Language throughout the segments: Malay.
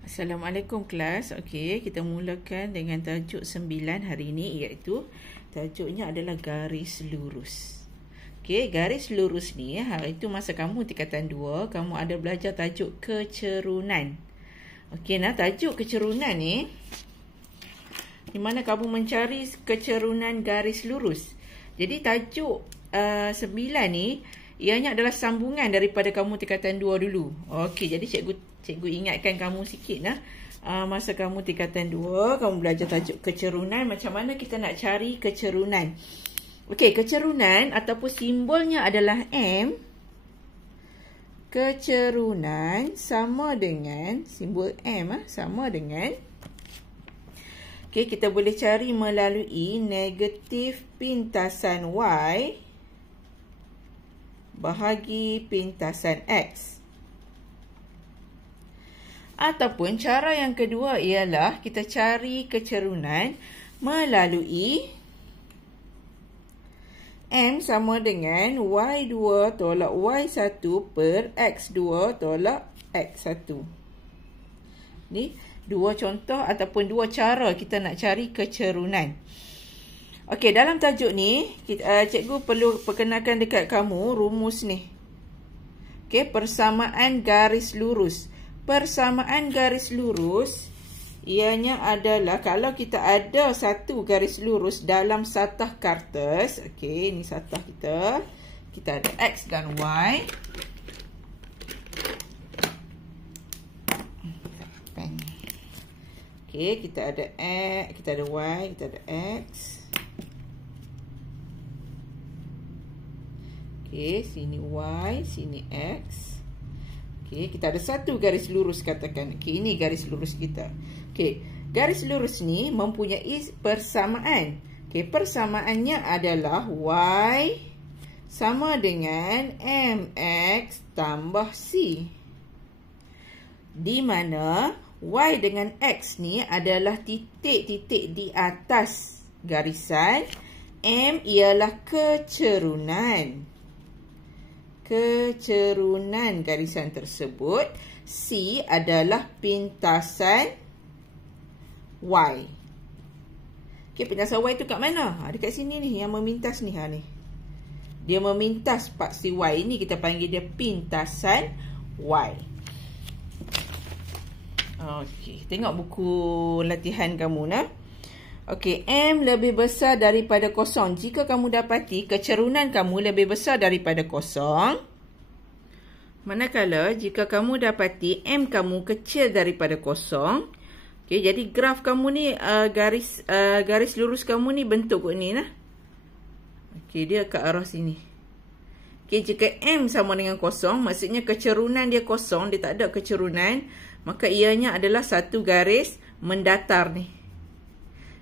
Assalamualaikum kelas. Okey, kita mulakan dengan tajuk 9 hari ini, iaitu tajuknya adalah garis lurus. Okey, garis lurus ni itu masa kamu tingkatan 2, kamu ada belajar tajuk kecerunan. Okey, tajuk kecerunan ni di mana kamu mencari kecerunan garis lurus. Jadi tajuk 9 ni ianya adalah sambungan daripada kamu tingkatan 2 dulu. Okey, jadi cikgu ingatkan kamu sikit masa kamu tingkatan 2, kamu belajar tajuk kecerunan, macam mana kita nak cari kecerunan. Okey, kecerunan ataupun simbolnya adalah M. Kecerunan sama dengan simbol M sama dengan, okey, kita boleh cari melalui negatif pintasan Y bahagi pintasan X. Ataupun cara yang kedua ialah kita cari kecerunan melalui M sama dengan Y2 tolak Y1 per X2 tolak X1. Ni dua contoh ataupun dua cara kita nak cari kecerunan. Okey, dalam tajuk ni cikgu perlu perkenalkan dekat kamu rumus ni. Okey, persamaan garis lurus. Persamaan garis lurus ianya adalah kalau kita ada satu garis lurus dalam satah kertas. Okey, ini satah kita. Kita ada X dan Y. Okey, kita ada X, kita ada Y, kita ada X. Okey, sini Y, sini X. Okey, kita ada satu garis lurus katakan. Okey, ini garis lurus kita. Okey, garis lurus ni mempunyai persamaan. Okey, persamaannya adalah Y sama dengan MX tambah C. Di mana Y dengan X ni adalah titik-titik di atas garisan. M ialah kecerunan. Kecerunan garisan tersebut. C adalah pintasan Y. Okey, pintasan Y tu kat mana? Dekat sini ni, yang memintas ni. Ni. Dia memintas paksi Y ni, kita panggil dia pintasan Y. Okey, tengok buku latihan kamu Okey, M lebih besar daripada kosong. Jika kamu dapati kecerunan kamu lebih besar daripada kosong, manakala jika kamu dapati M kamu kecil daripada kosong, okey, jadi graf kamu ni garis lurus kamu ni bentuk ni Okey, dia ke arah sini. Okey, jika M sama dengan kosong, maksudnya kecerunan dia kosong, dia tak ada kecerunan, maka ianya adalah satu garis mendatar ni.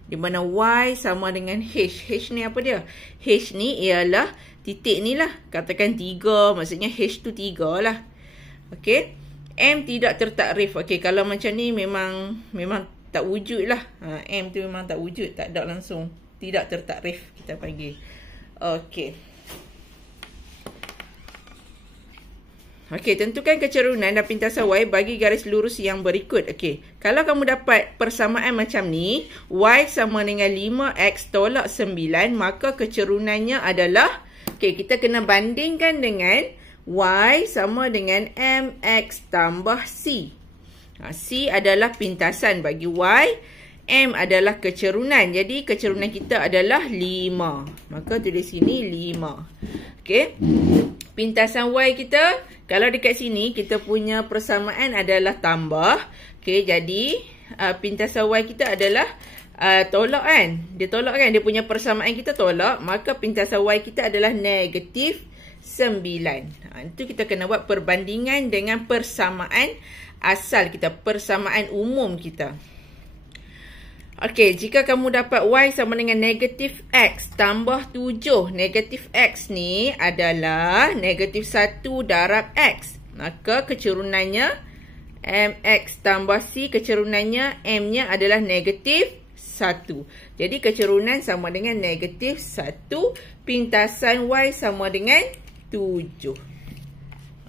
Di mana Y sama dengan H. H ni apa dia? H ni ialah titik ni lah. Katakan 3. Maksudnya H tu 3 lah. Okey. M tidak tertakrif. Okey. Kalau macam ni memang tak wujud lah. M tu memang tak wujud. Tak ada langsung. Tidak tertakrif kita panggil. Okey. Okey, tentukan kecerunan dan pintasan Y bagi garis lurus yang berikut. Okey, kalau kamu dapat persamaan macam ni, Y sama dengan 5X tolak 9, maka kecerunannya adalah, okey, kita kena bandingkan dengan Y sama dengan MX tambah C. C adalah pintasan bagi Y, M adalah kecerunan. Jadi, kecerunan kita adalah 5. Maka tulis sini 5. Okey, pintasan Y kita, kalau dekat sini kita punya persamaan adalah tambah. Okey, jadi pintasan Y kita adalah tolak kan. Dia tolak kan. Dia punya persamaan kita tolak. Maka pintasan Y kita adalah negatif 9. Itu kita kena buat perbandingan dengan persamaan asal kita. Persamaan umum kita. Okey, jika kamu dapat Y sama dengan negatif X tambah 7. Negatif X ni adalah negatif 1 darab X. Maka kecerunannya MX tambah C, kecerunannya M-nya adalah negatif 1. Jadi kecerunan sama dengan negatif 1. Pintasan Y sama dengan 7.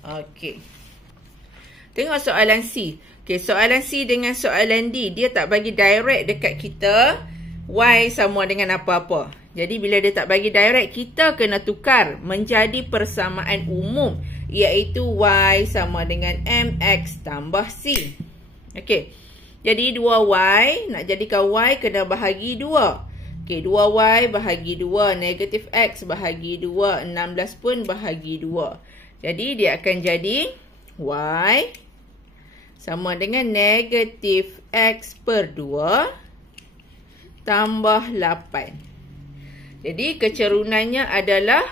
Okey. Tengok soalan C. Okey, soalan C dengan soalan D, dia tak bagi direct dekat kita Y sama dengan apa-apa. Jadi bila dia tak bagi direct, kita kena tukar menjadi persamaan umum, iaitu Y sama dengan MX tambah C. Okey. Jadi 2Y, nak jadikan Y kena bahagi 2. Okey, 2Y bahagi 2, negatif X bahagi 2, 16 pun bahagi 2. Jadi dia akan jadi Y sama dengan negatif X per 2 tambah 8. Jadi kecerunannya adalah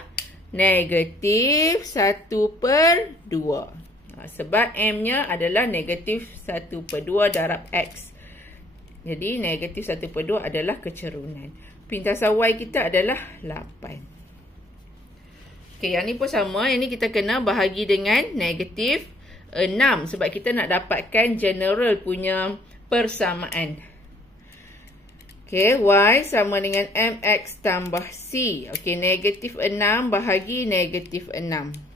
negatif 1 per 2. Sebab M-nya adalah negatif 1 per 2 darab X. Jadi negatif 1 per 2 adalah kecerunan. Pintasan Y kita adalah 8. Okey, yang ni pun sama. Yang ni kita kena bahagi dengan negatif 6. Sebab kita nak dapatkan general punya persamaan. Okey, Y sama dengan MX tambah C. Okey, negatif 6 bahagi negatif 6.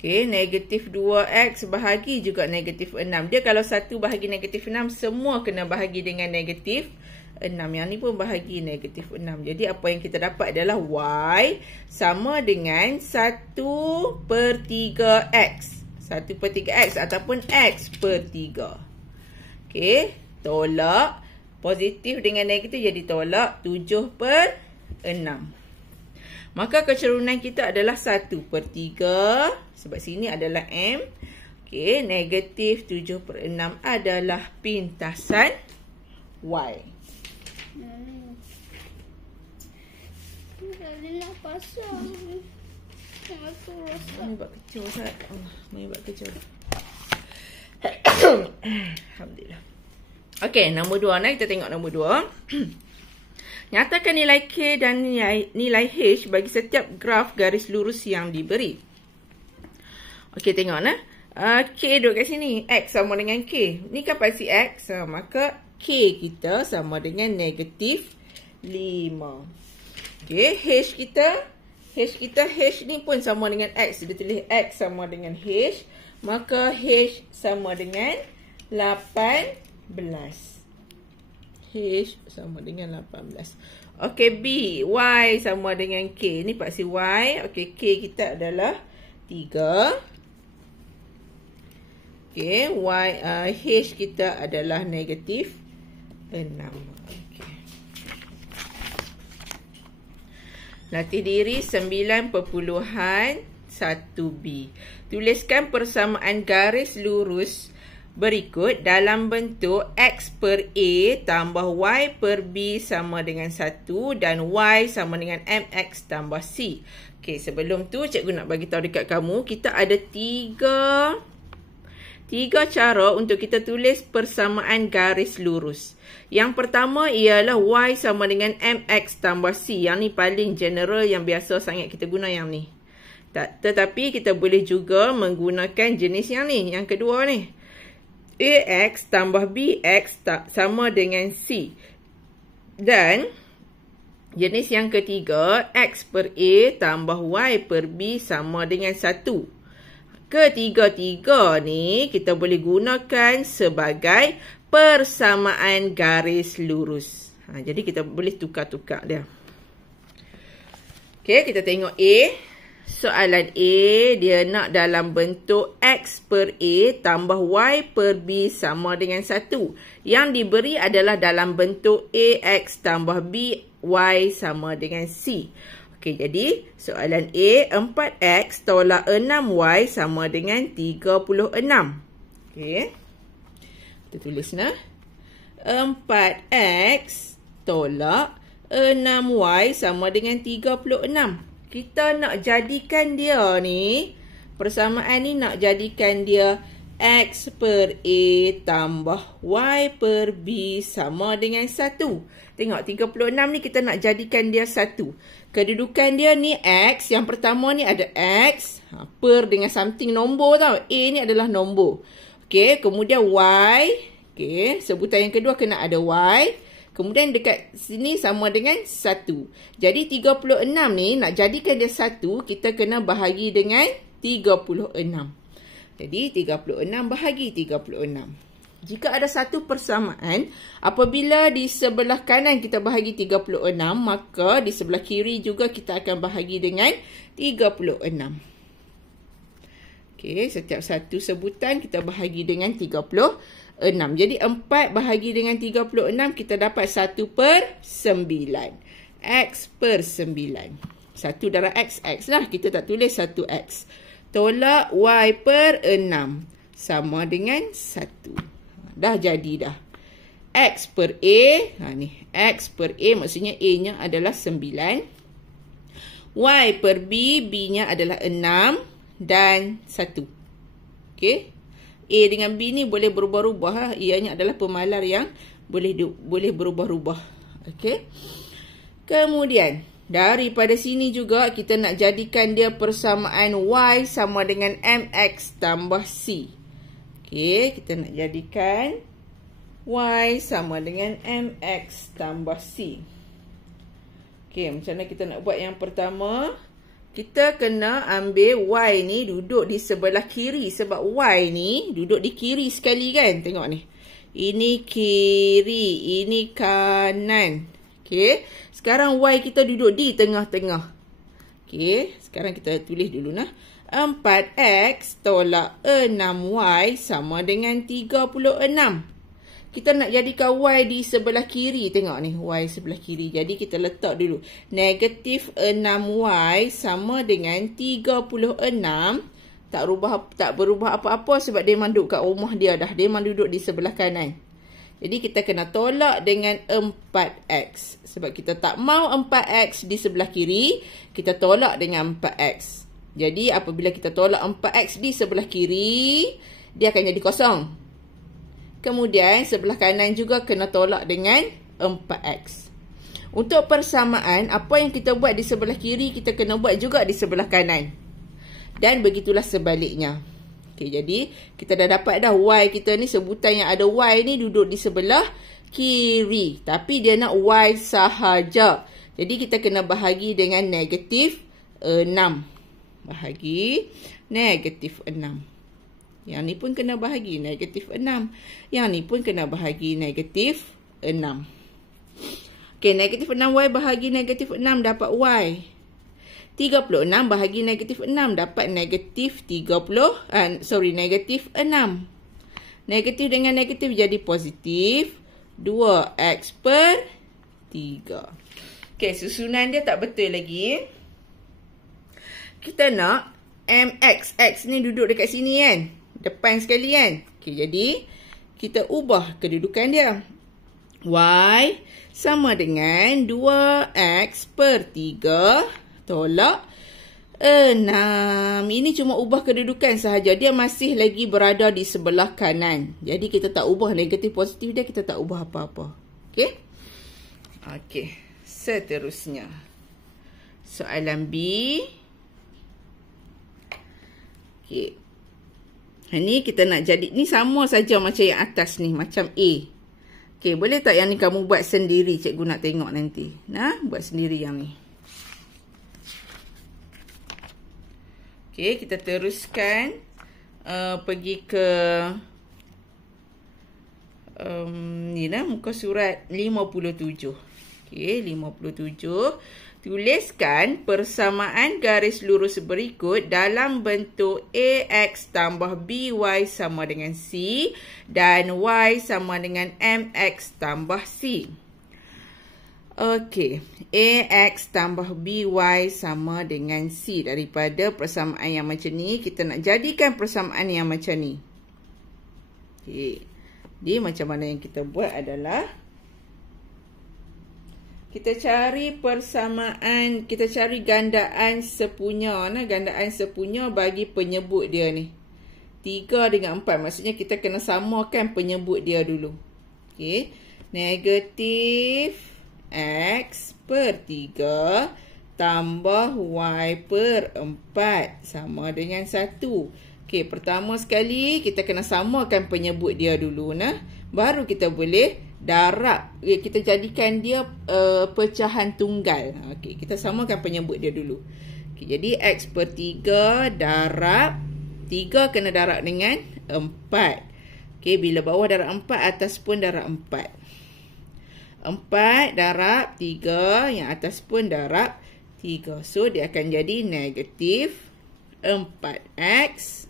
Okey, negatif 2X bahagi juga negatif 6. Dia kalau 1 bahagi negatif 6, semua kena bahagi dengan negatif 6. Yang ni pun bahagi negatif 6. Jadi apa yang kita dapat adalah Y sama dengan 1 per 3X. 1 per 3X ataupun X per 3. Okey, tolak. Positif dengan negatif jadi tolak. 7 per 6. Maka kecerunan kita adalah 1 per 3. Sebab sini adalah M. Okey, negatif 7 per 6 adalah pintasan Y. Tadi nak pasang. Aku rasa. Ini buat kecil, Ustaz. Ini buat kecil. Alhamdulillah. Okey, nombor 2 ni. Kita tengok nombor 2. Nyatakan nilai K dan nilai H bagi setiap graf garis lurus yang diberi. Okey, tengok nah. K duduk kat sini. X sama dengan K. Ni kan pasti X. Maka K kita sama dengan negatif 5. Okey, H ni pun sama dengan X. Dia tulis X sama dengan H. Maka H sama dengan 18. H sama dengan 18. Okey, B. Y sama dengan K. Ni pasti Y. Okey, K kita adalah 3. Okey, H kita adalah negatif 6. Okey. Latih diri 9.1b. Tuliskan persamaan garis lurus berikut dalam bentuk X per A tambah Y per B sama dengan 1 dan Y sama dengan MX tambah C. Okey, sebelum tu cikgu nak bagi tahu dekat kamu, kita ada tiga cara untuk kita tulis persamaan garis lurus. Yang pertama ialah Y sama dengan MX tambah C. Yang ni paling general, yang biasa sangat kita guna yang ni. Tetapi kita boleh juga menggunakan jenis yang ni. Yang kedua ni. AX tambah BX sama dengan C. Dan jenis yang ketiga, X per A tambah Y per B sama dengan 1. Ketiga-tiga ni kita boleh gunakan sebagai persamaan garis lurus. Jadi kita boleh tukar-tukar dia. Okey, kita tengok A. Soalan A, dia nak dalam bentuk X per A tambah Y per B sama dengan 1. Yang diberi adalah dalam bentuk AX tambah B, Y sama dengan C. Okey, jadi soalan A, 4X tolak 6Y sama dengan 36. Okey. Kita tulis nah. 4X tolak 6Y sama dengan 36. Kita nak jadikan dia ni, persamaan ni nak jadikan dia X per A tambah Y per B sama dengan 1. Tengok, 36 ni kita nak jadikan dia 1. Kedudukan dia ni X. Yang pertama ni ada X. Per dengan something nombor tau. A ni adalah nombor. Okey, kemudian Y. Okey, sebutan yang kedua kena ada Y. Kemudian dekat sini sama dengan 1. Jadi 36 ni nak jadikan dia 1, kita kena bahagi dengan 36. Jadi 36 bahagi 36. Jika ada satu persamaan, apabila di sebelah kanan kita bahagi 36, maka di sebelah kiri juga kita akan bahagi dengan 36. Okey, setiap satu sebutan kita bahagi dengan 36. Jadi 4 bahagi dengan 36, kita dapat 1/9. X per 9. 1 darab X, X lah. Kita tak tulis 1X. Tolak Y per 6. Sama dengan 1. Dah jadi dah. X per A. Ni. X per A maksudnya A-nya adalah 9. Y per B. B-nya adalah 6. Dan 1. Okey. A dengan B ni boleh berubah-ubah. Ianya adalah pemalar yang boleh berubah-ubah. Okey. Kemudian, daripada sini juga kita nak jadikan dia persamaan Y sama dengan MX tambah C. Okey, kita nak jadikan Y sama dengan MX tambah C. Okey, macam mana kita nak buat yang pertama? Kita kena ambil Y ni duduk di sebelah kiri. Sebab Y ni duduk di kiri sekali kan? Tengok ni. Ini kiri, ini kanan. Okey, sekarang Y kita duduk di tengah-tengah. Okey, sekarang kita tulis dulu nah. 4X tolak 6Y sama dengan 36. Kita nak jadikan Y di sebelah kiri. Tengok ni, Y sebelah kiri. Jadi kita letak dulu. Negatif 6Y sama dengan 36. Tak berubah apa-apa sebab dia memang duduk kat rumah dia dah. Dia memang duduk di sebelah kanan. Jadi kita kena tolak dengan 4X. Sebab kita tak mau 4X di sebelah kiri. Kita tolak dengan 4X. Jadi apabila kita tolak 4X di sebelah kiri, dia akan jadi kosong. Kemudian sebelah kanan juga kena tolak dengan 4X. Untuk persamaan, apa yang kita buat di sebelah kiri, kita kena buat juga di sebelah kanan. Dan begitulah sebaliknya. Okey, jadi kita dah dapat dah Y kita ni, sebutan yang ada Y ni duduk di sebelah kiri. Tapi dia nak Y sahaja. Jadi kita kena bahagi dengan negatif 6. Bahagi negatif 6. Yang ni pun kena bahagi negatif 6. Yang ni pun kena bahagi negatif 6. Okey, negatif 6Y bahagi negatif 6 dapat Y. 36 bahagi negatif 6 dapat negatif negatif 6. Negatif dengan negatif jadi positif. 2X per 3. Okey, susunan dia tak betul lagi. Kita nak MX. X ni duduk dekat sini kan. Depan sekali kan. Okey, jadi kita ubah kedudukan dia. Y sama dengan 2X per 3 tolak 6. Ini cuma ubah kedudukan sahaja. Dia masih lagi berada di sebelah kanan. Jadi kita tak ubah negatif positif dia. Kita tak ubah apa-apa. Okey. Okey. Seterusnya. Soalan B. Okey. Ni kita nak jadi. Ni sama saja macam yang atas ni. Macam A. Okey. Boleh tak yang ni kamu buat sendiri? Cikgu nak tengok nanti. Nah, buat sendiri yang ni. Okey, kita teruskan pergi ke ni lah muka surat 57. Okey, 57. Tuliskan persamaan garis lurus berikut dalam bentuk AX tambah BY sama dengan C dan Y sama dengan MX tambah C. Okey, AX tambah BY sama dengan C. Daripada persamaan yang macam ni, kita nak jadikan persamaan yang macam ni. Okey, jadi macam mana yang kita buat adalah kita cari persamaan, kita cari gandaan sepunya. Nah, gandaan sepunya bagi penyebut dia ni. 3 dengan 4. Maksudnya kita kena samakan penyebut dia dulu. Okey, negatif X per 3 tambah Y per 4 sama dengan 1. Okey, pertama sekali kita kena samakan penyebut dia dulu. Nah, baru kita boleh darab. Kita jadikan dia pecahan tunggal. Okey, kita samakan penyebut dia dulu. Okay, jadi X per 3 darab 3 kena darab dengan 4. Okay, bila bawah darab 4, atas pun darab 4. 4 darab 3, yang atas pun darab 3. So, dia akan jadi negatif 4X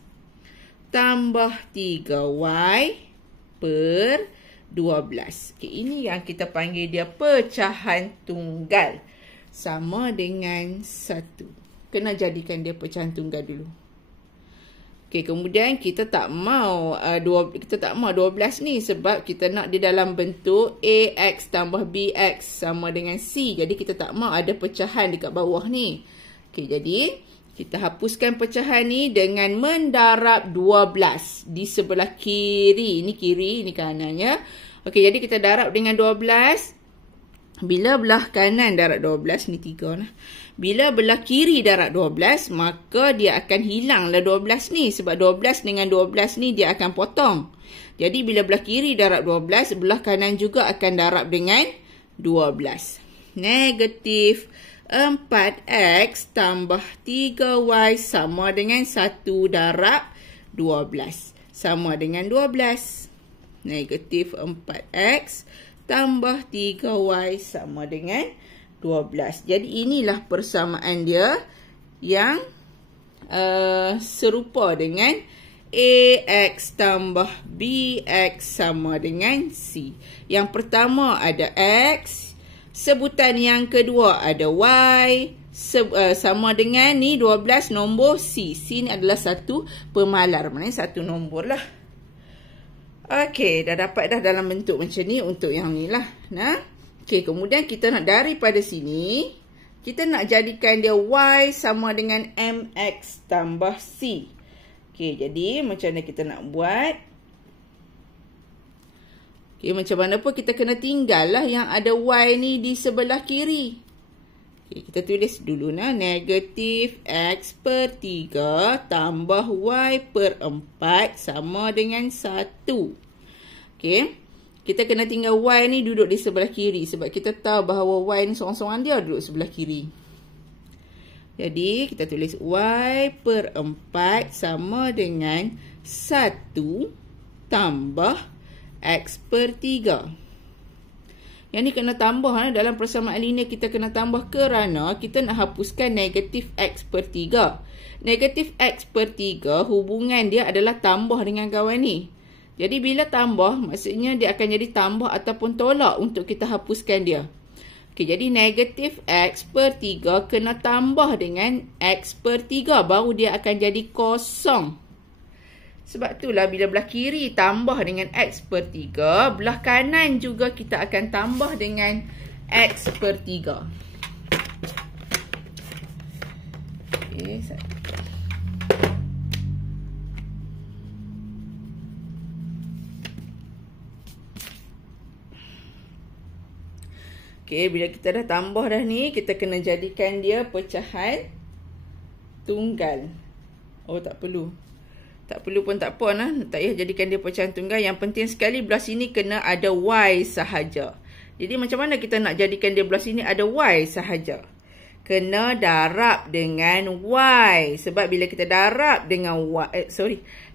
tambah 3Y per 12. Okay, ini yang kita panggil dia pecahan tunggal. Sama dengan 1. Kena jadikan dia pecahan tunggal dulu. Okay, kemudian kita tak mau 12 ni sebab kita nak dia dalam bentuk AX tambah BX sama dengan C. Jadi kita tak mau ada pecahan dekat bawah ni. Okay, jadi kita hapuskan pecahan ni dengan mendarab 12 di sebelah kiri. Ini kiri, ini kanannya. Okay, jadi kita darab dengan 12. Bila belah kanan darab 12, ni 3 lah. Bila belah kiri darab 12, maka dia akan hilanglah 12 ni. Sebab 12 dengan 12 ni dia akan potong. Jadi bila belah kiri darab 12, belah kanan juga akan darab dengan 12. Negatif 4X tambah 3Y sama dengan 1 darab 12. Sama dengan 12. Negatif 4X tambah 3Y sama dengan 12. Jadi inilah persamaan dia yang serupa dengan AX tambah BX sama dengan C. Yang pertama ada X. Sebutan yang kedua ada Y. Sama dengan ni 12 nombor C. C ni adalah satu pemalar. Maknanya satu nombor lah. Okey, dah dapat dah dalam bentuk macam ni untuk yang ni lah. Nah. Okey, kemudian kita nak daripada sini, kita nak jadikan dia Y sama dengan MX tambah C. Okey, jadi macam mana kita nak buat? Okey, macam mana pun kita kena tinggal lah yang ada Y ni di sebelah kiri. Okey, kita tulis dulu nah. Negatif X per 3 tambah Y per 4 sama dengan 1. Okey. Kita kena tinggal Y ni duduk di sebelah kiri. Sebab kita tahu bahawa Y ni seorang-seorang dia duduk sebelah kiri. Jadi, kita tulis Y per 4 sama dengan 1 tambah X per 3. Yang ni kena tambah. Dalam persamaan linear kita kena tambah kerana kita nak hapuskan negatif X per 3. Negatif X per 3 hubungan dia adalah tambah dengan kawan ni. Jadi bila tambah, maksudnya dia akan jadi tambah ataupun tolak untuk kita hapuskan dia. Okey, jadi negatif X per 3 kena tambah dengan X per 3. Baru dia akan jadi kosong. Sebab itulah bila belah kiri tambah dengan X per 3, belah kanan juga kita akan tambah dengan X per 3. Okey, Okey, bila kita dah tambah dah ni, kita kena jadikan dia pecahan tunggal. Oh, tak perlu. Tak perlu pun tak apa lah. Tak payah jadikan dia pecahan tunggal. Yang penting sekali belah sini kena ada Y sahaja. Jadi macam mana kita nak jadikan dia belah sini ada Y sahaja? Kena darab dengan Y. Sebab bila kita darab dengan Y,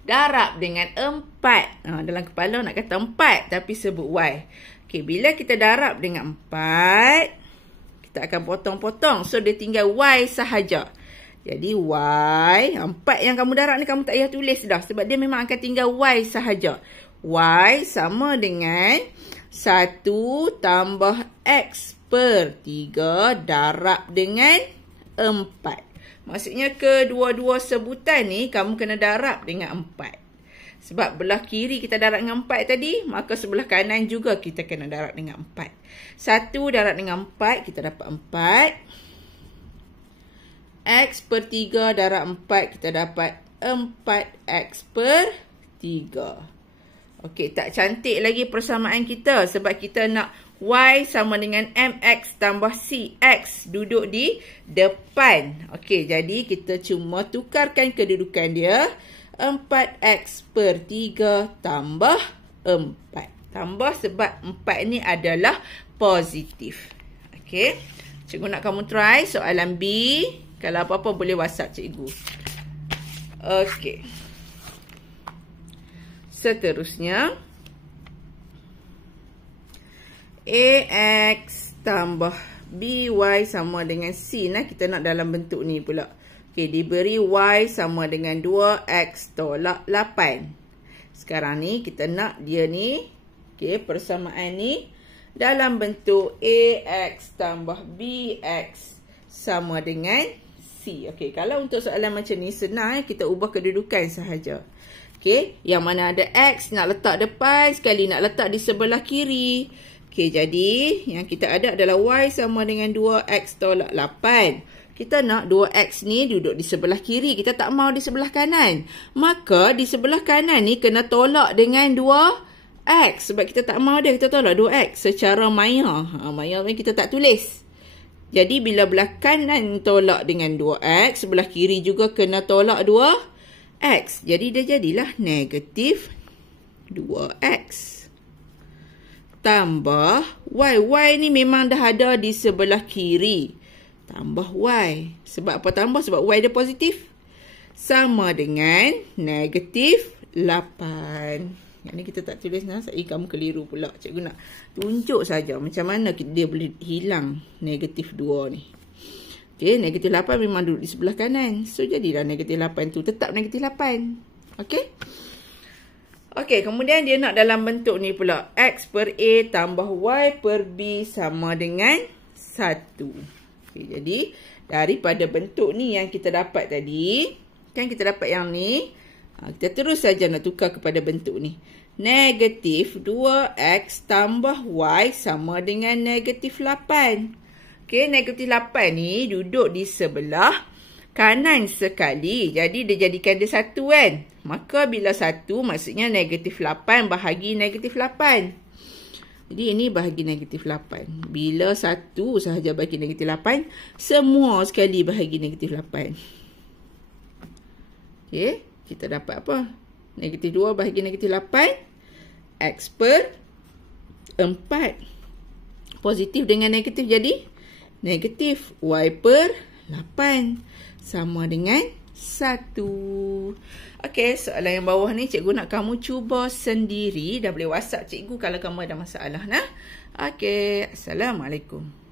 darab dengan 4. Dalam kepala nak kata 4 tapi sebut Y. Okey, bila kita darab dengan 4, kita akan potong-potong. So, dia tinggal Y sahaja. Jadi, Y, 4 yang kamu darab ni kamu tak payah tulis dah. Sebab dia memang akan tinggal Y sahaja. Y sama dengan 1 tambah X per 3 darab dengan 4. Maksudnya, kedua-dua sebutan ni kamu kena darab dengan 4. Sebab belah kiri kita darab dengan 4 tadi, maka sebelah kanan juga kita kena darab dengan 4. 1 darab dengan 4, kita dapat 4. X per 3 darab 4, kita dapat 4X per 3. Okey, tak cantik lagi persamaan kita. Sebab kita nak Y sama dengan MX tambah CX duduk di depan. Okey, jadi kita cuma tukarkan kedudukan dia. 4X per 3 tambah 4. Tambah sebab 4 ni adalah positif. Okey. Cikgu nak kamu try soalan B. Kalau apa-apa boleh WhatsApp cikgu. Okey. Seterusnya, AX tambah BY sama dengan C. Nah, kita nak dalam bentuk ni pula. Okey, diberi Y sama dengan 2X tolak 8. Sekarang ni kita nak dia ni, okey, persamaan ni dalam bentuk AX tambah BX sama dengan C. Okey, kalau untuk soalan macam ni senang, kita ubah kedudukan sahaja. Okey, yang mana ada X nak letak depan, sekali nak letak di sebelah kiri. Okey, jadi yang kita ada adalah Y sama dengan 2X tolak 8. Kita nak 2X ni duduk di sebelah kiri. Kita tak mau di sebelah kanan. Maka di sebelah kanan ni kena tolak dengan 2X. Sebab kita tak mau dia, kita tolak 2X secara maya. Maya ni kita tak tulis. Jadi bila belah kanan tolak dengan 2X, sebelah kiri juga kena tolak 2X. Jadi dia jadilah negatif 2X. Tambah Y. Y ni memang dah ada di sebelah kiri. Tambah Y. Sebab apa tambah? Sebab Y dia positif. Sama dengan negatif 8. Yang ni kita tak tulis nah. Kamu keliru pula. Cikgu nak tunjuk saja macam mana dia boleh hilang negatif 2 ni. Okey, negatif 8 memang duduk di sebelah kanan. So, jadilah negatif 8 tu tetap negatif 8. Okey. Okey, kemudian dia nak dalam bentuk ni pula. X per A tambah Y per B sama dengan 1. Okey, jadi daripada bentuk ni yang kita dapat tadi, kan kita dapat yang ni. Kita terus saja nak tukar kepada bentuk ni. Negatif 2X tambah Y sama dengan negatif 8. Okey, negatif 8 ni duduk di sebelah kanan sekali. Jadi dia jadikan dia 1 kan. Maka bila 1 maksudnya negatif 8 bahagi negatif 8. Jadi ini bahagi negatif 8. Bila 1 sahaja bahagi negatif 8, semua sekali bahagi negatif 8. Okey, kita dapat apa? Negatif 2 bahagi negatif 8. X per 4. Positif dengan negatif jadi negatif. Y per 8. Sama dengan 1. Okey, soalan yang bawah ni cikgu nak kamu cuba sendiri. Dah boleh WhatsApp cikgu kalau kamu ada masalah. Nah. Okey, Assalamualaikum.